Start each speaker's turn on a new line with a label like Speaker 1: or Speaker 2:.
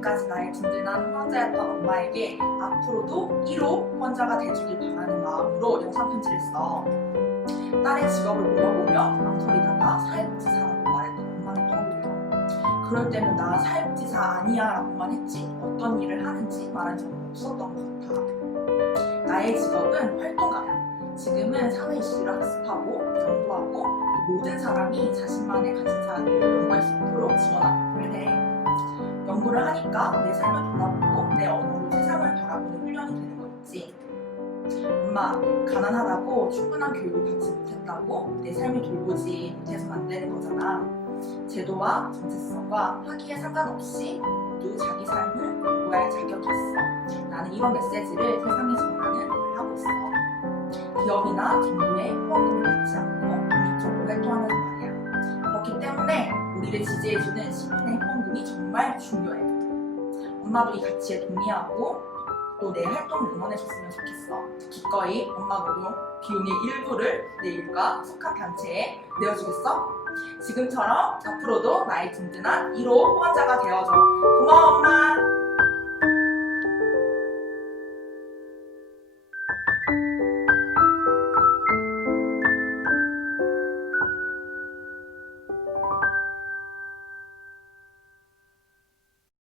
Speaker 1: 이제까지 나의 든든한 후원자였던 엄마에게 앞으로도 1호 후원자가 돼주길 바라는 마음으로 영상 편지를 써. 딸의 직업을 물어보며 망설이다가 사회복지사라고 말했던 엄마를 떠올려. 그럴 때는 나 사회복지사 아니야 라고만 했지 어떤 일을 하는지 말한 적은 없었던 것 같아. 나의 직업은 활동가야. 지금은 사회 이슈를 학습하고 연구하고 또 모든 사람이 자신만의 가진 사안을 연구할 수 있도록 지원하는. 연구를 하니까 내 삶을 돌아보고 내 언어로 세상을 바라보는 훈련이 되는 거 있지. 엄마, 가난하다고 충분한 교육을 받지 못했다고 내 삶을 돌보지 못해서는 안 되는 거잖아. 제도와 정체성과 학위에 상관없이 모두 자기 삶을 공부할 자격이 있어. 나는 이런 메시지를 세상에 전하는 일을 하고 있어. 기업이나 정부의 후원금을 받지 않고 우리를 지지해주는 시민의 후원금이 정말 중요해. 엄마도 이 가치에 동의하고 또 내 활동을 응원해줬으면 좋겠어. 기꺼이 엄마 노동 비용의 일부를 내 일과 속한 단체에 내어주겠어? 지금처럼 앞으로도 나의 든든한 1호 후원자가 되어줘. 고마워.